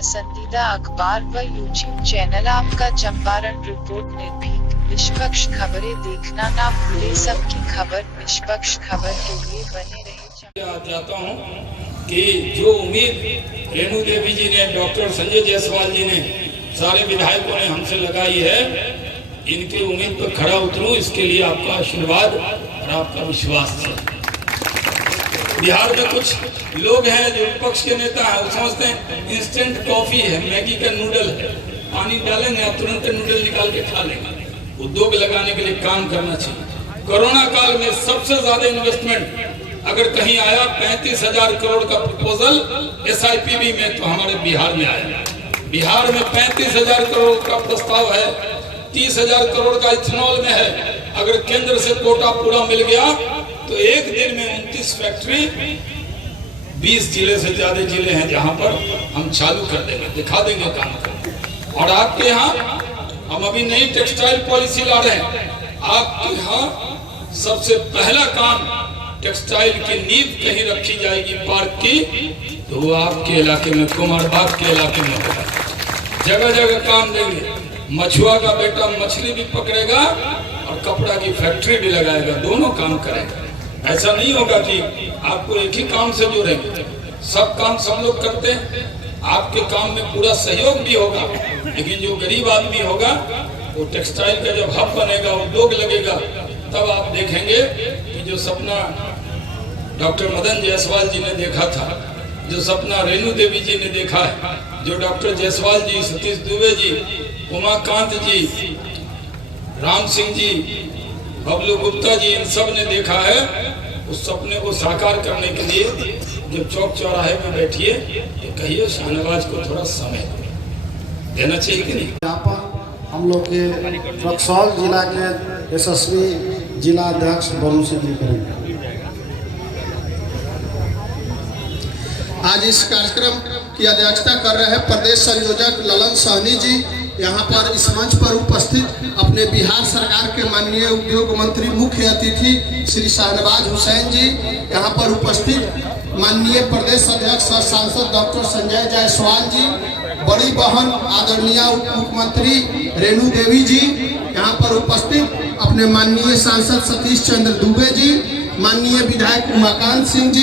पसंदीदा अखबार व यूट्यूब चैनल आपका चंपारण रिपोर्ट निर्भीक निष्पक्ष खबरें देखना ना भूले। सबकी खबर निष्पक्ष खबर के लिए बने रहे। चाहता हूँ कि जो उम्मीद रेणु देवी जी ने, डॉक्टर संजय जायसवाल जी ने, सारे विधायकों ने हमसे लगाई है, इनकी उम्मीद पर खरा उतरूं, इसके लिए आपका आशीर्वाद और आपका विश्वास है। बिहार में कुछ लोग हैं जो विपक्ष के नेता हैं, वो समझते हैं इंस्टेंट कॉफी है, मैगी का नूडल है, पानी डालेंगे आप तुरंत नूडल निकाल के खा लेंगे। उद्योग लगाने के लिए काम करना चाहिए। कोरोना काल में सबसे ज्यादा इन्वेस्टमेंट अगर कहीं आया 35,000 करोड़ का प्रपोजल SIPB में, तो हमारे बिहार में आया। बिहार में 35,000 करोड़ का प्रस्ताव है, 30,000 करोड़ का इथेनॉल में है। अगर केंद्र से कोटा पूरा मिल गया तो एक दिन में 29 फैक्ट्री, 20 जिले से ज्यादा जिले हैं जहां पर हम चालू कर देंगे, दिखा देंगे काम कर। और आपके यहाँ हम अभी नई टेक्सटाइल पॉलिसी ला रहे हैं। आपके यहाँ सबसे पहला काम टेक्सटाइल की नींव कहीं रखी जाएगी पार्क की, तो वो आपके इलाके में, कुमारबाग के इलाके में होगा। जगह जगह काम देंगे। मछुआ का बेटा मछली भी पकड़ेगा और कपड़ा की फैक्ट्री भी लगाएगा, दोनों काम करेगा। ऐसा नहीं होगा कि आपको एक ही काम से जोड़ेंगे, सब काम सब लोग करते हैं। आपके काम में पूरा सहयोग भी होगा, लेकिन जो गरीब आदमी होगा वो टेक्सटाइल का जब हब बनेगा, उद्योग लगेगा, तब आप देखेंगे कि जो सपना डॉक्टर मदन जायसवाल जी ने देखा था, जो सपना रेणु देवी जी ने देखा है, जो डॉक्टर जायसवाल जी, सतीश दुबे जी, उमाकांत जी, राम सिंह जी, बबलू गुप्ता जी, इन सब ने देखा है, उस सपने को साकार करने के लिए जब चौक चौराहे में बैठिए तो कहिए शाहनवाज को थोड़ा समय देना चाहिए कि नहीं। यहाँ पर हम लोग के रक्सौल जिला के यशस्वी जिला अध्यक्ष वरुण सिंह जी करेंगे। आज इस कार्यक्रम की अध्यक्षता कर रहे हैं प्रदेश संयोजक ललन सहनी जी। यहाँ पर इस मंच पर उपस्थित अपने बिहार सरकार के माननीय उद्योग मंत्री, मुख्य अतिथि श्री शाहनवाज हुसैन जी, यहाँ पर उपस्थित माननीय प्रदेश अध्यक्ष और सांसद डॉक्टर संजय जायसवाल जी, बड़ी बहन आदरणीय उप मुख्यमंत्री रेणु देवी जी, यहाँ पर उपस्थित अपने माननीय सांसद सतीश चंद्र दुबे जी, माननीय विधायक उमाकांत सिंह जी।